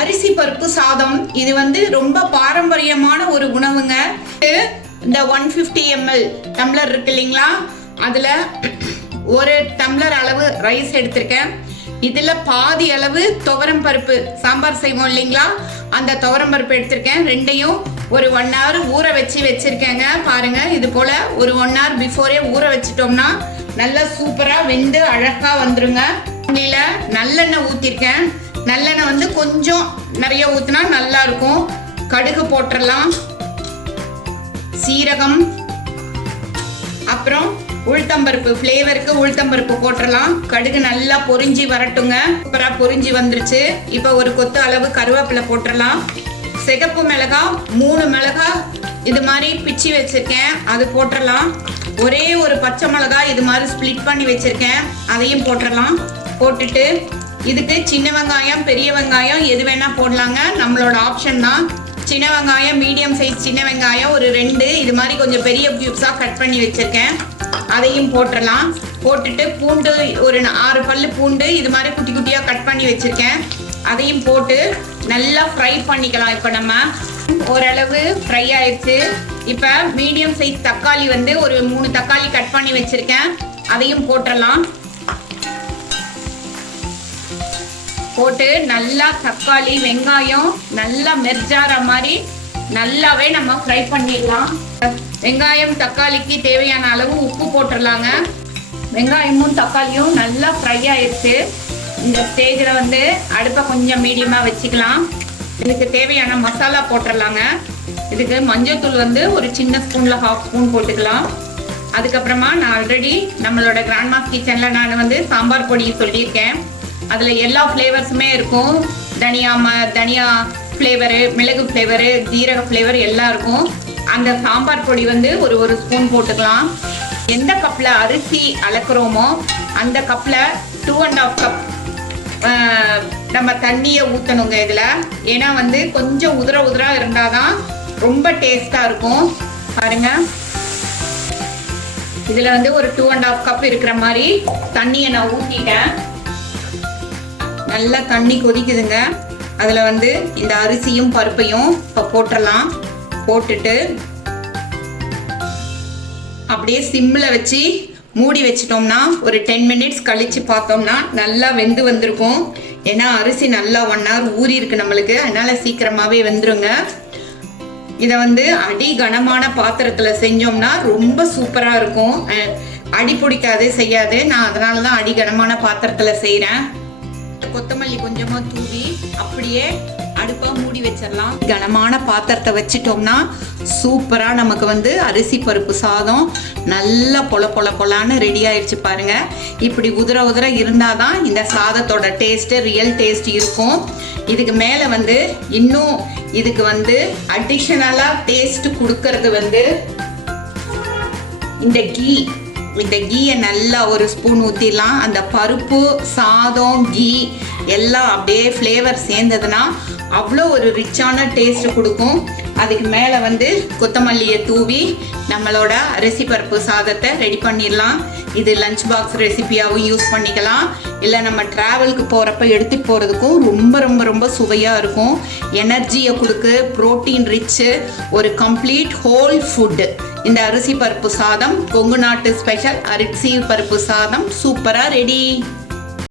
அரிசி பருப்பு சாதம் இது வந்து ரொம்ப பாரம்பரியமான ஒரு உணவுங்க. இந்த 150 ml டம்ளர் இருக்கு இல்லைங்களா, அதுல ஒரு டம்ளர் அளவு ரைஸ் எடுத்திருக்கேன். இதுல பாதி அளவு துவரம் பருப்பு, சாம்பார் செய்வோம் இல்லைங்களா, அந்த துவரம் பருப்பு எடுத்திருக்கேன். ரெண்டையும் ஒரு 1 hour ஊற வச்சிருக்கேங்க. பாருங்க, இது போல ஒரு 1 hour பிஃபோரே ஊற வச்சிட்டோம்னா நல்லா சூப்பரா வெந்து அழகா வந்துருங்க. இதுல நல்லெண்ணெய் ஊத்திருக்கேன். நல்லெண்ணெய் வந்து கொஞ்சம் நிறைய ஊத்தினா நல்லா இருக்கும். கடுகு போட்டுடலாம், சீரகம், அப்புறம் உளுத்தம்பருப்பு, ஃப்ளேவருக்கு உளுத்தம்பருப்பு போட்டுடலாம். கடுகு நல்லா பொரிஞ்சு வரட்டுங்க. சூப்பரா பொரிஞ்சு வந்துருச்சு. இப்போ ஒரு கொத்து அளவு கருவேப்பிலை போட்டுடலாம். சிகப்பு மிளகாய் 3 மிளகாய் இது மாதிரி பிச்சு வச்சிருக்கேன், அது போட்டுடலாம். ஒரே ஒரு பச்சை மிளகாய் இது மாதிரி ஸ்ப்ளிட் பண்ணி வச்சிருக்கேன், அதையும் போட்டுடலாம். போட்டுட்டு இதுக்கு சின்ன வெங்காயம், பெரிய வெங்காயம் எது வேணா போடலாங்க, நம்மளோட ஆப்ஷன் தான். சின்ன வெங்காயம், மீடியம் சைஸ் சின்ன வெங்காயம் ஒரு 2 இது மாதிரி கொஞ்சம் பெரிய கியூப்ஸா கட் பண்ணி வச்சிருக்கேன், அதையும் போட்டுடலாம். போட்டுட்டு பூண்டு ஒரு 6 பல்லு பூண்டு இது மாதிரி குட்டி குட்டியா கட் பண்ணி வச்சிருக்கேன், அதையும் போட்டு நல்லா ஃப்ரை பண்ணிக்கலாம். இப்போ நம்ம ஓரளவு ஃப்ரை ஆயிடுச்சு. இப்போ மீடியம் சைஸ் தக்காளி வந்து ஒரு 3 தக்காளி கட் பண்ணி வச்சிருக்கேன், அதையும் போட்டுடலாம். போட்டு நல்லா தக்காளி வெங்காயம் நல்லா மெர்ஜார மாதிரி நல்லாவே நம்ம ஃப்ரை பண்ணிடலாம். வெங்காயம் தக்காளிக்கு தேவையான அளவு உப்பு போட்டுடலாங்க. வெங்காயமும் தக்காளியும் நல்லா ஃப்ரை ஆயிடுச்சு. இந்த ஸ்டேஜில் வந்து அடுப்பை கொஞ்சம் மீடியமாக வச்சுக்கலாம். இதுக்கு தேவையான மசாலா போட்டுடலாங்க. இதுக்கு மஞ்சள்தூள் வந்து ஒரு சின்ன ஸ்பூனில் 1/2 ஸ்பூன் போட்டுக்கலாம். அதுக்கப்புறமா நான் ஆல்ரெடி நம்மளோட கிராண்ட்மாஸ் கிச்சனில் நான் வந்து சாம்பார் பொடி சொல்லியிருக்கேன். அதில் எல்லா ஃப்ளேவர்ஸுமே இருக்கும். தனியா ஃப்ளேவரு, மிளகு ஃப்ளேவரு, ஜீரக ஃப்ளேவர் எல்லாம் இருக்கும். அந்த சாம்பார் பொடி வந்து ஒரு ஸ்பூன் போட்டுக்கலாம். எந்த கப்பில் அரிசி அளக்குறோமோ அந்த கப்பில் 2.5 கப் நம்ம தண்ணியை ஊற்றணுங்க இதில். ஏன்னா வந்து கொஞ்சம் உதிரா இருந்தால் தான் ரொம்ப டேஸ்ட்டாக இருக்கும். பாருங்க, இதில் வந்து ஒரு 2.5 கப் இருக்கிற மாதிரி தண்ணியை நான் ஊற்றிட்டேன். நல்லா தண்ணி கொதிக்குதுங்க. அதில் வந்து இந்த அரிசியும் பருப்பையும் இப்போ போட்டுடலாம். போட்டுட்டு அப்படியே சிம்மில் வச்சு மூடி வச்சிட்டோம்னா ஒரு 10 minutes கழித்து பார்த்தோம்னா நல்லா வெந்து வந்திருக்கும். ஏன்னா அரிசி நல்லா 1 hour ஊறி இருக்கு நம்மளுக்கு, அதனால சீக்கிரமாகவே வெந்துருங்க. இதை வந்து அடி கனமான பாத்திரத்தில் செஞ்சோம்னா ரொம்ப சூப்பராக இருக்கும். அடி பிடிக்காது, செய்யாது. நான் அதனால தான் அடி கனமான பாத்திரத்தில் செய்கிறேன். கொத்தமல்லி கொஞ்சமா தூவி அப்படியே அடுப்பா மூடி வச்சிடலாம். கனமான பாத்திரத்தை வச்சிட்டோம்னா சூப்பரா நமக்கு வந்து அரிசி பருப்பு சாதம் நல்லா பொல ரெடி ஆயிடுச்சு. பாருங்க, இப்படி உதிர இருந்தாதான் இந்த சாதத்தோட டேஸ்ட், ரியல் டேஸ்ட் இருக்கும். இதுக்கு மேல வந்து இன்னும் இதுக்கு வந்து அடிஷனலா டேஸ்ட் கொடுக்கறது வந்து இந்த கீயை நல்லா ஒரு ஸ்பூன் ஊற்றிடலாம். அந்த பருப்பு, சாதம், கீ எல்லாம் அப்படியே ஃப்ளேவர் சேர்ந்ததுன்னா அவ்வளோ ஒரு ரிச்சான டேஸ்ட் கொடுக்கும். அதுக்கு மேலே வந்து கொத்தமல்லியை தூவி நம்மளோட அரிசி பருப்பு சாதத்தை ரெடி பண்ணிடலாம். இது லஞ்ச் பாக்ஸ் ரெசிபியாகவும் யூஸ் பண்ணிக்கலாம், இல்லை நம்ம ட்ராவலுக்கு போகிறப்ப எடுத்துகிட்டு போகிறதுக்கும் ரொம்ப சுவையாக இருக்கும். எனர்ஜியை கொடுக்கு, ப்ரோட்டீன் ரிச்சு, ஒரு கம்ப்ளீட் ஹோல் ஃபுட்டு. இந்த அரிசி பருப்பு சாதம், கொங்கு நாட்டு ஸ்பெஷல் அரிசி பருப்பு சாதம் சூப்பராக ரெடி.